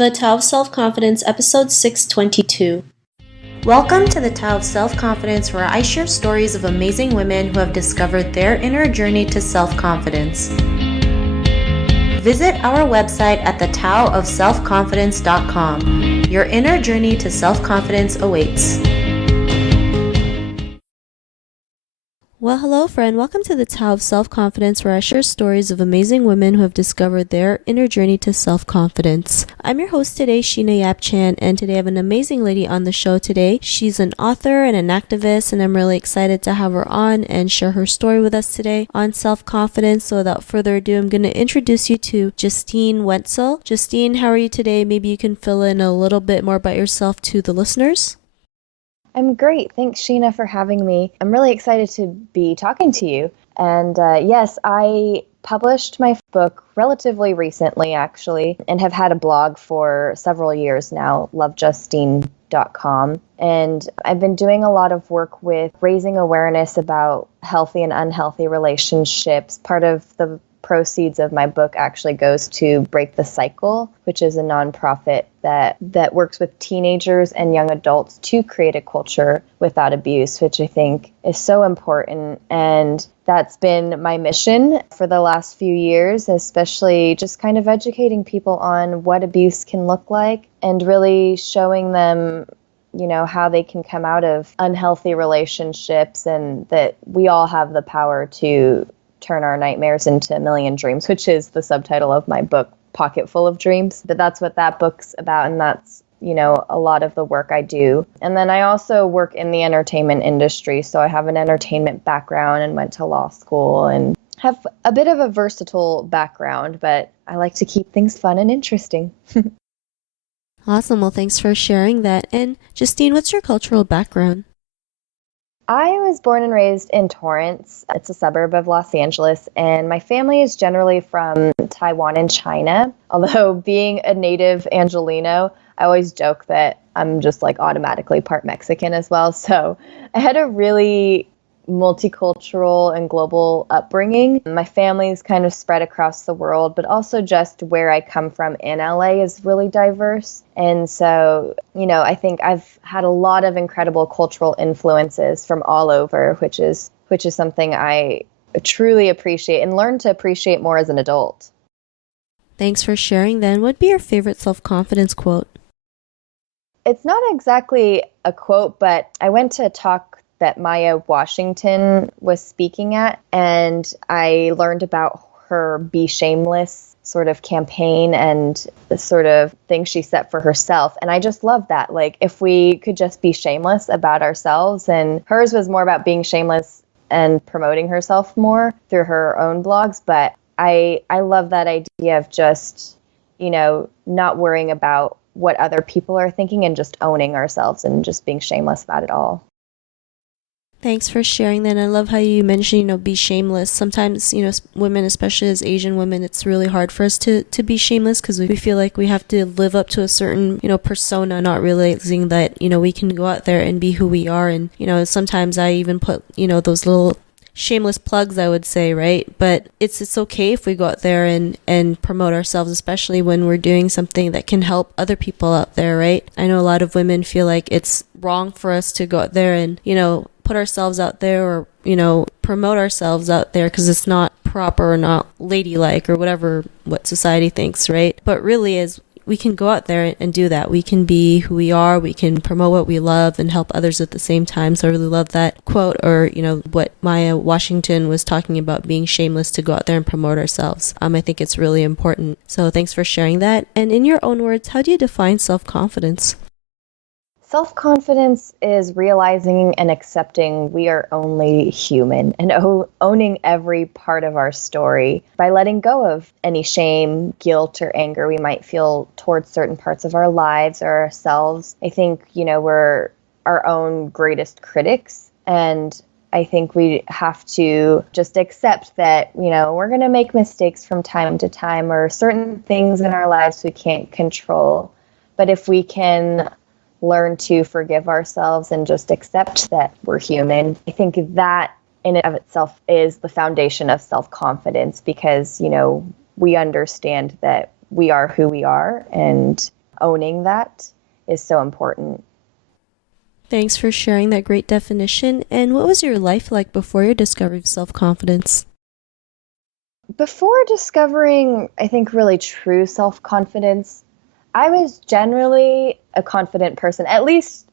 The Tao of Self-Confidence, episode 622. Welcome to the Tao of Self-Confidence, where I share stories of amazing women who have discovered their inner journey to self-confidence. Visit our website at thetaoofselfconfidence.com. Your inner journey to self-confidence awaits. Well, hello friend. Welcome to the Tao of Self-Confidence, where I share stories of amazing women who have discovered their inner journey to self-confidence. I'm your host today, Sheena Yap-Chan, and today I have an amazing lady on the show today. She's an author and an activist, and I'm really excited to have her on and share her story with us today on self-confidence. So without further ado, I'm going to introduce you to Justine Wentzell. Justine, how are you today? Maybe you can fill in a little bit more about yourself to the listeners. I'm great. Thanks, Sheena, for having me. I'm really excited to be talking to you. And yes, I published my book relatively recently, actually, and have had a blog for several years now, lovejustine.com. And I've been doing a lot of work with raising awareness about healthy and unhealthy relationships. Part of the proceeds of my book actually goes to Break the Cycle, which is a nonprofit that works with teenagers and young adults to create a culture without abuse, which I think is so important. And that's been my mission for the last few years, especially just kind of educating people on what abuse can look like and really showing them, you know, how they can come out of unhealthy relationships and that we all have the power to turn our nightmares into a million dreams, which is the subtitle of my book, Pocket Full of Dreams. But that's what that book's about, and that's, you know, a lot of the work I do. And then I also work in the entertainment industry, so I have an entertainment background and went to law school and have a bit of a versatile background, but I like to keep things fun and interesting. Awesome. Well, thanks for sharing that. And Justine, what's your cultural background? I was born and raised in Torrance. It's a suburb of Los Angeles, and my family is generally from Taiwan and China. Although being a native Angelino, I always joke that I'm just like automatically part Mexican as well. So I had a really multicultural and global upbringing. My family is kind of spread across the world, but also just where I come from in LA is really diverse. And so, you know, I think I've had a lot of incredible cultural influences from all over, which is something I truly appreciate and learn to appreciate more as an adult. Thanks for sharing then. What'd be your favorite self-confidence quote? It's not exactly a quote, but I went to a talk that Maya Washington was speaking at, and I learned about her Be Shameless sort of campaign and the sort of thing she set for herself. And I just love that. Like, if we could just be shameless about ourselves, and hers was more about being shameless and promoting herself more through her own blogs. But I love that idea of just, you know, not worrying about what other people are thinking and just owning ourselves and just being shameless about it all. Thanks for sharing that. I love how you mentioned, you know, be shameless. Sometimes, you know, women, especially as Asian women, it's really hard for us to be shameless because we feel like we have to live up to a certain, you know, persona, not realizing that, you know, we can go out there and be who we are. And, you know, sometimes I even put, you know, those little shameless plugs, I would say, right? But it's okay if we go out there and promote ourselves, especially when we're doing something that can help other people out there, right? I know a lot of women feel like it's wrong for us to go out there and, you know, put ourselves out there or, you know, promote ourselves out there because it's not proper or not ladylike or whatever what society thinks, right? But really, as we can go out there and do that. We can be who we are. We can promote what we love and help others at the same time. So I really love that quote, or, you know, what Maya Washington was talking about, being shameless to go out there and promote ourselves. I think it's really important. So thanks for sharing that. And in your own words, how do you define self-confidence? Self-confidence is realizing and accepting we are only human and owning every part of our story by letting go of any shame, guilt, or anger we might feel towards certain parts of our lives or ourselves. I think, you know, we're our own greatest critics, and I think we have to just accept that, you know, we're going to make mistakes from time to time, or certain things in our lives we can't control. But if we can learn to forgive ourselves and just accept that we're human, I think that in and of itself is the foundation of self-confidence, because, you know, we understand that we are who we are, and owning that is so important. Thanks for sharing that great definition. And what was your life like before your discovery of self-confidence? Before discovering, I think, really true self-confidence, I was generally a confident person, at least,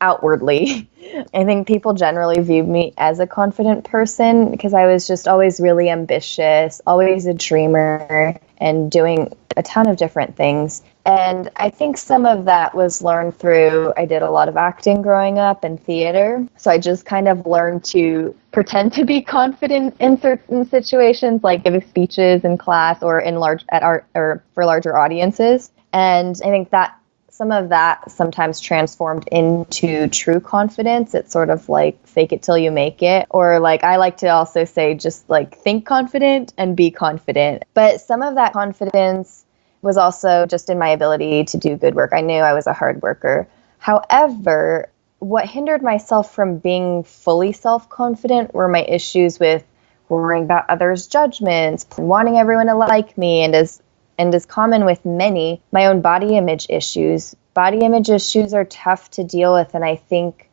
outwardly. I think people generally viewed me as a confident person because I was just always really ambitious, always a dreamer, and doing a ton of different things. And I think some of that was learned through, I did a lot of acting growing up and theater. So I just kind of learned to pretend to be confident in certain situations, like giving speeches in class or in large at art or for larger audiences. And I think that some of that sometimes transformed into true confidence. It's sort of like fake it till you make it. Or like I like to also say just like think confident and be confident. But some of that confidence was also just in my ability to do good work. I knew I was a hard worker. However, what hindered myself from being fully self-confident were my issues with worrying about others' judgments, wanting everyone to like me, and as common with many, my own body image issues. Body image issues are tough to deal with, and I think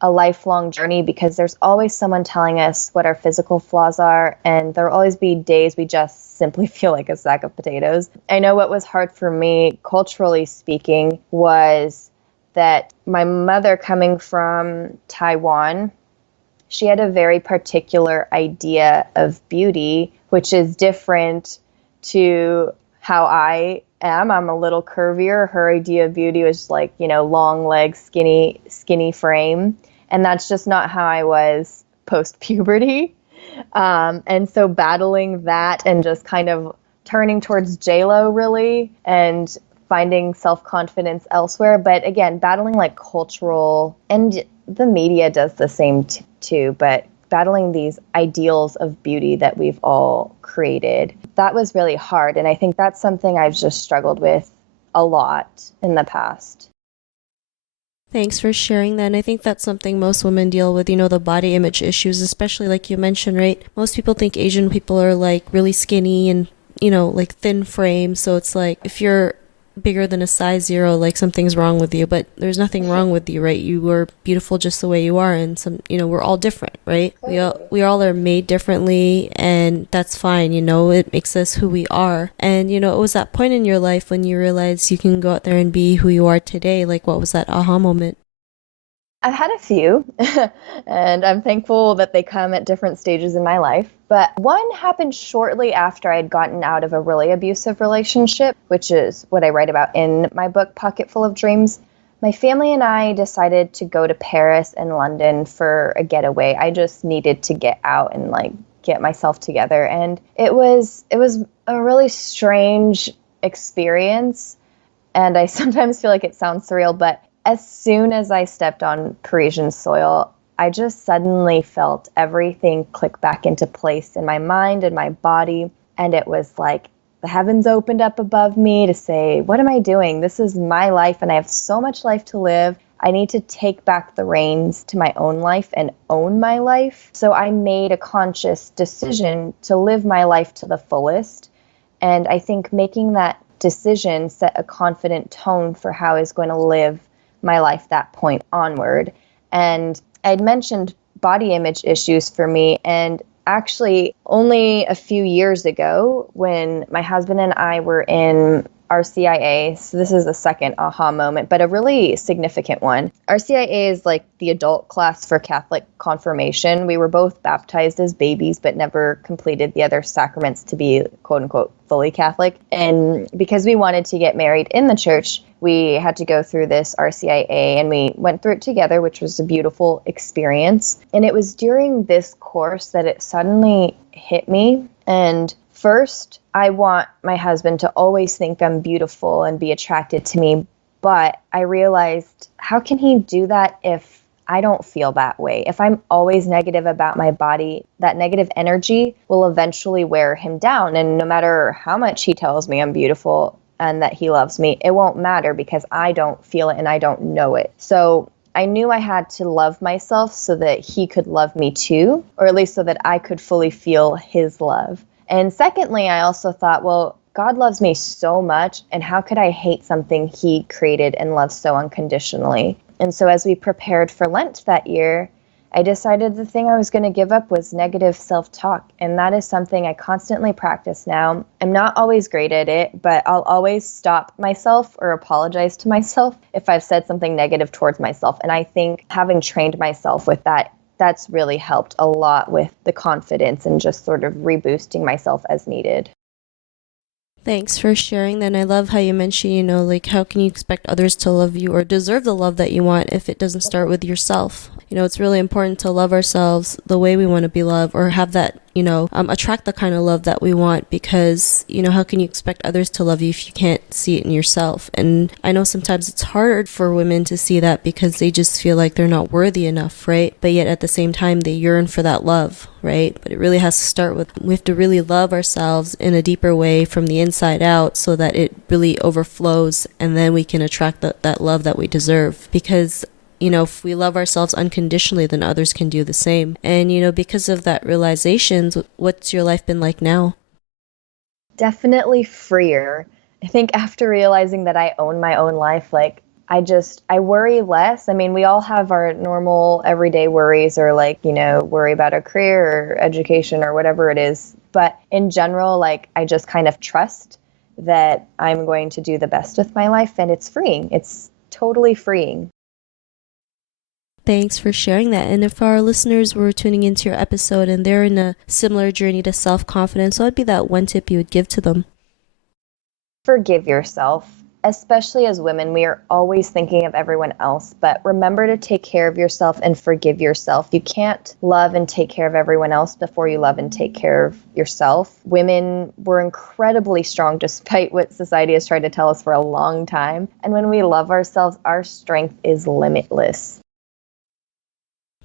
a lifelong journey because there's always someone telling us what our physical flaws are, and there'll always be days we just simply feel like a sack of potatoes. I know what was hard for me, culturally speaking, was that my mother, coming from Taiwan, she had a very particular idea of beauty, which is different to how I am. I'm a little curvier. Her idea of beauty was like, long legs, skinny frame. And that's just not how I was post-puberty. And so battling that and just kind of turning towards J-Lo really and finding self-confidence elsewhere. But again, battling like cultural, and the media does the same too, but battling these ideals of beauty that we've all created, that was really hard. And I think that's something I've just struggled with a lot in the past. Thanks for sharing that. And I think that's something most women deal with, the body image issues, especially like you mentioned, right? Most people think Asian people are like really skinny and, like thin frame. So it's like if you're bigger than a size 0, like something's wrong with you, but there's nothing wrong with you, right? You were beautiful just the way you are, and we're all different, right? We all are made differently, and that's fine. It makes us who we are. And it was that point in your life when you realized you can go out there and be who you are today. Like, what was that aha moment? I've had a few, and I'm thankful that they come at different stages in my life. But one happened shortly after I'd gotten out of a really abusive relationship, which is what I write about in my book, Pocket Full of Dreams. My family and I decided to go to Paris and London for a getaway. I just needed to get out and like get myself together. And it was a really strange experience. And I sometimes feel like it sounds surreal, but as soon as I stepped on Parisian soil, I just suddenly felt everything click back into place in my mind and my body. And it was like the heavens opened up above me to say, what am I doing? This is my life, and I have so much life to live. I need to take back the reins to my own life and own my life. So I made a conscious decision to live my life to the fullest. And I think making that decision set a confident tone for how I was going to live my life that point onward. And I'd mentioned body image issues for me, and actually only a few years ago when my husband and I were in RCIA, so this is a second aha moment, but a really significant one. RCIA is like the adult class for Catholic confirmation. We were both baptized as babies, but never completed the other sacraments to be quote unquote fully Catholic. And because we wanted to get married in the church, we had to go through this RCIA, and we went through it together, which was a beautiful experience. And it was during this course that it suddenly hit me. And first, I want my husband to always think I'm beautiful and be attracted to me. But I realized, how can he do that if I don't feel that way? If I'm always negative about my body, that negative energy will eventually wear him down. And no matter how much he tells me I'm beautiful and that he loves me, it won't matter because I don't feel it and I don't know it. So I knew I had to love myself so that he could love me too, or at least so that I could fully feel his love. And secondly, I also thought, well, God loves me so much, and how could I hate something he created and loves so unconditionally? And so as we prepared for Lent that year, I decided the thing I was going to give up was negative self-talk, and that is something I constantly practice now. I'm not always great at it, but I'll always stop myself or apologize to myself if I've said something negative towards myself. And I think having trained myself with that, that's really helped a lot with the confidence and just sort of reboosting myself as needed. Thanks for sharing that. And I love how you mentioned, like how can you expect others to love you or deserve the love that you want if it doesn't start with yourself? It's really important to love ourselves the way we want to be loved, or have that, attract the kind of love that we want, because, how can you expect others to love you if you can't see it in yourself? And I know sometimes it's hard for women to see that because they just feel like they're not worthy enough, right? But yet at the same time, they yearn for that love, right? But it really has to start with, we have to really love ourselves in a deeper way from the inside out so that it really overflows, and then we can attract that love that we deserve. Because if we love ourselves unconditionally, then others can do the same. And, because of that realization, what's your life been like now? Definitely freer. I think after realizing that I own my own life, I worry less. I mean, we all have our normal everyday worries, or worry about our career or education or whatever it is. But in general, I just kind of trust that I'm going to do the best with my life, and it's freeing. It's totally freeing. Thanks for sharing that. And if our listeners were tuning into your episode and they're in a similar journey to self-confidence, what would be that one tip you would give to them? Forgive yourself. Especially as women, we are always thinking of everyone else, but remember to take care of yourself and forgive yourself. You can't love and take care of everyone else before you love and take care of yourself. Women were incredibly strong despite what society has tried to tell us for a long time. And when we love ourselves, our strength is limitless.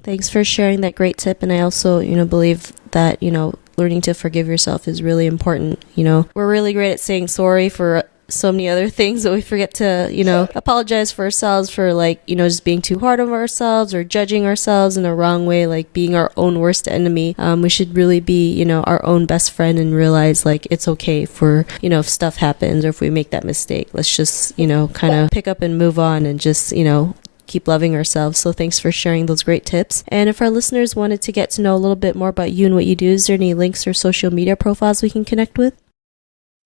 Thanks for sharing that great tip. And I also, believe that, learning to forgive yourself is really important. We're really great at saying sorry for so many other things, but we forget to, apologize for ourselves for just being too hard on ourselves or judging ourselves in a wrong way, like being our own worst enemy. We should really be, our own best friend, and realize it's okay for, if stuff happens or if we make that mistake, let's just, kind of pick up and move on and just, keep loving ourselves. So thanks for sharing those great tips. And if our listeners wanted to get to know a little bit more about you and what you do, is there any links or social media profiles we can connect with?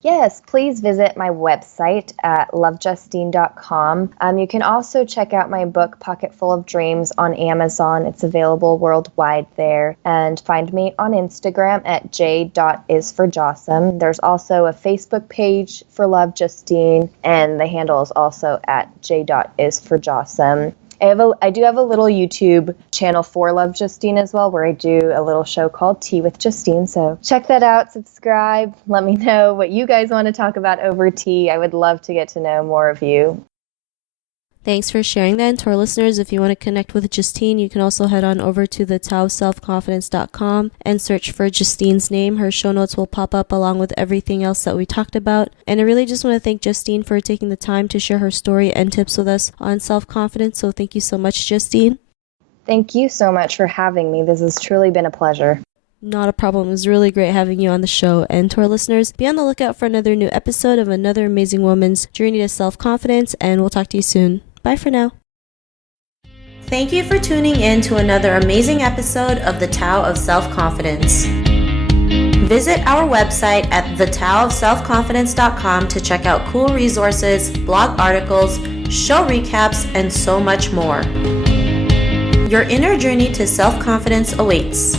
Yes, please visit my website at lovejustine.com. You can also check out my book, Pocket Full of Dreams, on Amazon. It's available worldwide there. And find me on Instagram at j.isforjossum. There's also a Facebook page for Love Justine, and the handle is also at j.isforjossum. I do have a little YouTube channel for Love Justine as well, where I do a little show called Tea with Justine. So check that out, subscribe, let me know what you guys want to talk about over tea. I would love to get to know more of you. Thanks for sharing that. And to our listeners, if you want to connect with Justine, you can also head on over to thetaoofselfconfidence.com and search for Justine's name. Her show notes will pop up along with everything else that we talked about. And I really just want to thank Justine for taking the time to share her story and tips with us on self-confidence. So thank you so much, Justine. Thank you so much for having me. This has truly been a pleasure. Not a problem. It was really great having you on the show. And to our listeners, be on the lookout for another new episode of another amazing woman's journey to self-confidence. And we'll talk to you soon. Bye for now. Thank you for tuning in to another amazing episode of The Tao of Self-Confidence. Visit our website at thetaoofselfconfidence.com to check out cool resources, blog articles, show recaps, and so much more. Your inner journey to self-confidence awaits.